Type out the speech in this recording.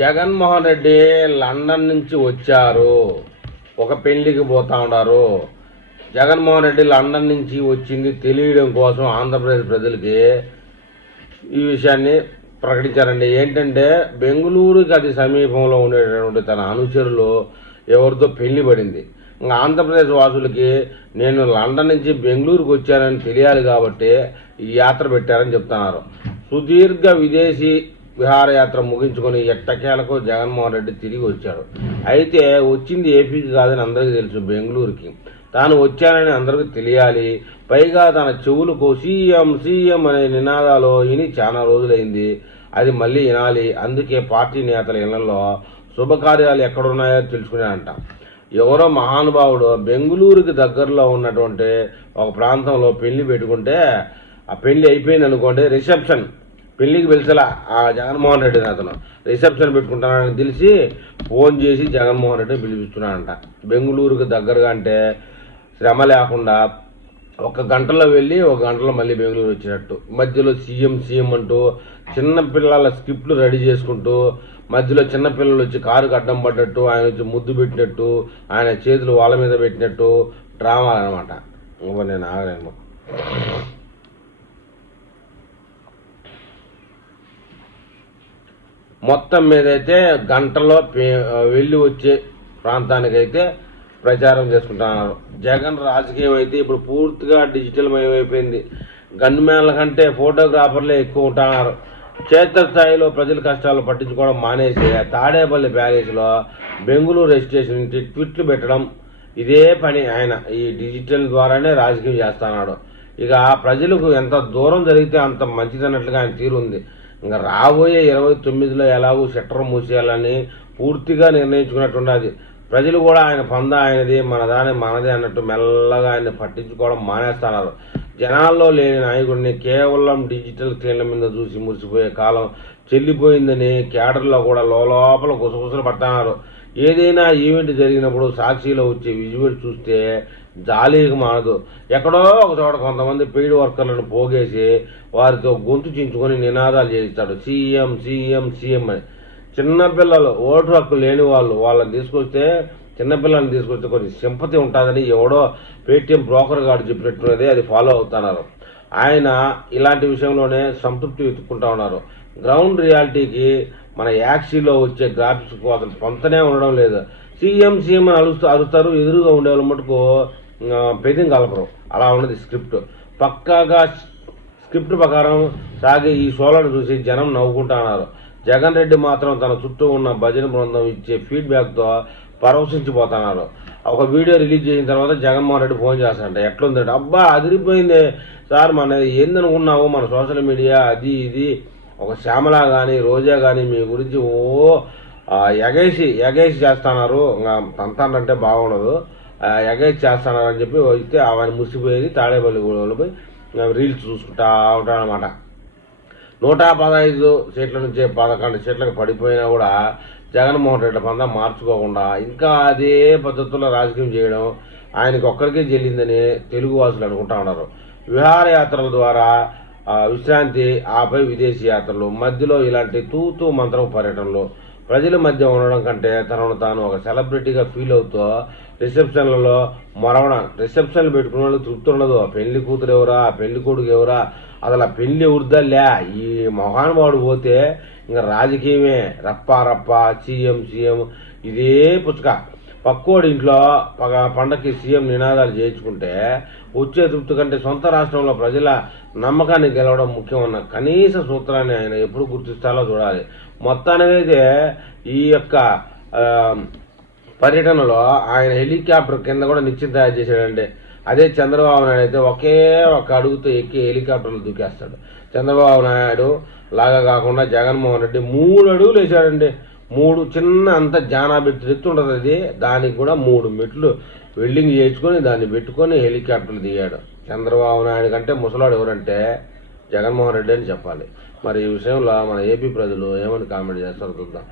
Jaganmohan Reddy London నుంచి వచ్చారు. ఒక పెళ్లికి పోతా ఉన్నారు. జగన్మోహన్ రెడ్డి లండన్ నుంచి వచ్చింది తెలియడం కోసం ఆంధ్రప్రదేశ్ ప్రజలకి ఈ విషయాన్ని ప్రకటించారండి. ఏంటంటే బెంగళూరుకి అతి సమీపంలో ఉండేటటువంటి తన అనుచరులు ఎవరితో పెళ్లి పడింది. ఇంకా ఆంధ్రప్రదేశ్ వాసులకి నేను లండన్ నుంచి బెంగళూరుకి వచ్చానని తెలియాలి కాబట్టి ఈ యాత్ర పెట్టారని చెప్తున్నారు. సుదీర్ఘ విదేశీ విహారయాత్ర ముగించుకొని ఎట్టకేలకు జగన్మోహన్ రెడ్డి తిరిగి వచ్చాడు. అయితే వచ్చింది ఏపీకి కాదని అందరికీ తెలుసు, బెంగళూరుకి. తాను వచ్చానని అందరికీ తెలియాలి. పైగా తన చెవులకు సీఎం సీఎం అనే నినాదాలు విని చాలా రోజులైంది. అది మళ్ళీ వినాలి. అందుకే పార్టీ నేతల ఇళ్లలో శుభకార్యాలు ఎక్కడున్నాయో తెలుసుకునేంట. ఎవరో మహానుభావుడు బెంగళూరుకి దగ్గరలో ఉన్నటువంటి ఒక ప్రాంతంలో పెళ్లి పెట్టుకుంటే ఆ పెళ్లి అయిపోయింది అనుకోండి, రిసెప్షన్, పెళ్లికి పిలిచలా ఆ జగన్మోహన్ రెడ్డిని, అతను రిసెప్షన్ పెట్టుకుంటానని తెలిసి ఫోన్ చేసి జగన్మోహన్ రెడ్డిని పిలిపిస్తున్నాడంట. బెంగళూరుకి దగ్గరగా అంటే శ్రమ లేకుండా ఒక గంటలో వెళ్ళి ఒక గంటలో మళ్ళీ బెంగళూరు వచ్చినట్టు. మధ్యలో సీఎం సీఎం అంటూ చిన్నపిల్లల స్క్రిప్ట్లు రెడీ చేసుకుంటూ మధ్యలో చిన్నపిల్లలు వచ్చి కారుకు అడ్డం పడ్డట్టు, ఆయన వచ్చి ముద్దు పెట్టినట్టు, ఆయన చేతులు వాళ్ళ మీద పెట్టినట్టు డ్రామాలు అనమాట. ఇంకో నేను ఆగలేను. మొత్తం మీదైతే గంటలో వెళ్ళి వచ్చే ప్రాంతానికైతే ప్రచారం చేసుకుంటున్నారు. జగన్ రాజకీయం అయితే ఇప్పుడు పూర్తిగా డిజిటల్ మయమైపోయింది. గన్మ్యాన్ల కంటే ఫోటోగ్రాఫర్లే ఎక్కువ ఉంటున్నారు. క్షేత్రస్థాయిలో ప్రజల కష్టాలు పట్టించుకోవడం మానేసి తాడేపల్లి ప్యాలెస్లో బెంగళూరు రిజిస్ట్రేషన్ నుంచి ట్వీట్లు పెట్టడం, ఇదే పని ఆయన. ఈ డిజిటల్ ద్వారానే రాజకీయం చేస్తున్నాడు. ఇక ప్రజలకు ఎంత దూరం జరిగితే అంత మంచిదన్నట్లుగా ఆయన తీరుంది. ఇంకా రాబోయే 29లో ఎలాగో షట్టర్ మూసేయాలని పూర్తిగా నిర్ణయించుకున్నట్టున్నది. ప్రజలు కూడా ఆయన పంద ఆయనది, మనదే అన్నట్టు మెల్లగా ఆయన పట్టించుకోవడం మానేస్తున్నారు. జనాల్లో లేని నాయకుడిని కేవలం డిజిటల్ స్క్రీన్ల మీద చూసి మురిసిపోయే కాలం చెల్లిపోయిందని కేడర్లో కూడా లోపల గుసగుసలు పడుతున్నారు. ఏదైనా ఈవెంట్ జరిగినప్పుడు సాక్షిలో వచ్చే విజువల్ చూస్తే జాలీగా మానదు. ఎక్కడో ఒక చోట కొంతమంది పెయిడ్ వర్కర్లను పోగేసి వారితో గొంతు చించుకొని నినాదాలు చేయిస్తాడు, సీఎం సీఎం సీఎం అని. చిన్నపిల్లలు, ఓటు హక్కు లేని వాళ్ళని తీసుకొస్తే, చిన్నపిల్లల్ని తీసుకొస్తే కొంచెం సింపతి ఉంటుందని ఎవడో పేటీఎం బ్రోకర్ గారు చెప్పినట్టున్నదే అది ఫాలో అవుతున్నారు. ఆయన ఇలాంటి విషయంలోనే సంతృప్తి వెతుక్కుంటా ఉన్నారు. గ్రౌండ్ రియాలిటీకి మన యాక్సీలో వచ్చే గ్రాఫిక్స్ అసలు పొంతనే ఉండడం లేదు. సీఎం సీఎం అని అరుస్తారు, ఎదురుగా ఉండేవాళ్ళు మటుకు పెదిం కలపరు. అలా ఉన్నది స్క్రిప్ట్. పక్కాగా స్క్రిప్ట్ ప్రకారం సాగే ఈ షోలను చూసి జనం నవ్వుకుంటున్నారు. జగన్ రెడ్డి మాత్రం తన చుట్టూ ఉన్న భజన బృందం ఇచ్చే ఫీడ్బ్యాక్తో పరవశించిపోతున్నారు. ఒక వీడియో రిలీజ్ చేసిన తర్వాత జగన్మోహన్ రెడ్డి ఫోన్ చేస్తాడంట, ఎట్లుందంటే, అబ్బా అదిరిపోయింది సార్, మన ఏందనుకున్నావు, మన సోషల్ మీడియా అది ఇది, ఒక శ్యామల కానీ రోజా కానీ మీ గురించి ఎగేసి చేస్తున్నారు, ఇంకా తంతానంటే బాగుండదు, ఎగేసి చేస్తున్నారు అని చెప్పి వస్తే ఆయన ముసిపోయేది తాడేపల్లి గూడెంలో రీల్స్ చూసుకుంటా ఉంటాడనమాట. 115 సీట్ల నుంచి 11 సీట్లకు పడిపోయినా కూడా జగన్మోహన్ రెడ్డి పందా మార్చుకోకుండా ఇంకా అదే పద్ధతుల్లో రాజకీయం చేయడం ఆయనకి ఒక్కరికే చెల్లిందని తెలుగు వాసులు అనుకుంటా ఉన్నారు. విహారయాత్రల ద్వారా విశ్రాంతి, ఆపై విదేశీ యాత్రలు, మధ్యలో ఇలాంటి తూతూ మంత్రం పర్యటనలు, ప్రజల మధ్య ఉండడం కంటే తనను తాను ఒక సెలబ్రిటీగా ఫీల్ అవుతూ రిసెప్షన్లలో మరవడం. రిసెప్షన్లు పెట్టుకున్న వాళ్ళు తృప్తి ఉండదు. పెళ్లి కూతురు ఎవరా, పెళ్లి కొడుకు ఎవరా, అసలు పెళ్లి ఉర్దలే. ఈ మహానుభావుడు పోతే ఇంకా రాజకీయమే రప్ప సీఎం సీఎం ఇదే పుచ్చక. పక్కోడి ఇంట్లో పండగకి సీఎం నినాదాలు చేయించుకుంటే వచ్చే తృప్తి కంటే సొంత రాష్ట్రంలో ప్రజల నమ్మకాన్ని గెలవడం ముఖ్యమన్న కనీస సూత్రాన్ని ఆయన ఎప్పుడు గుర్తిస్తాలో చూడాలి. మొత్తానికైతే ఈ యొక్క పర్యటనలో ఆయన హెలికాప్టర్ కింద కూడా నిశ్చిత తయారు చేశాడండి. అదే చంద్రబాబు నాయుడు అయితే ఒకే ఒక అడుగుతో ఎక్కి హెలికాప్టర్లు దూకేస్తాడు. చంద్రబాబు నాయుడు లాగా కాకుండా జగన్మోహన్ రెడ్డి 3 అడుగులు వేసాడండి. 3 చిన్న అంత జానాబెట్టి ఎత్తు ఉంటుంది అది, దానికి కూడా 3 మెట్లు వెల్డింగ్ చేయించుకొని దాన్ని పెట్టుకొని హెలికాప్టర్లు దిగాడు. చంద్రబాబు నాయుడు కంటే ముసలాడు ఎవరంటే జగన్మోహన్ రెడ్డి అని చెప్పాలి. మరి ఈ విషయంలో మన ఏపీ ప్రజలు ఏమని కామెంట్ చేస్తారో చూద్దాం.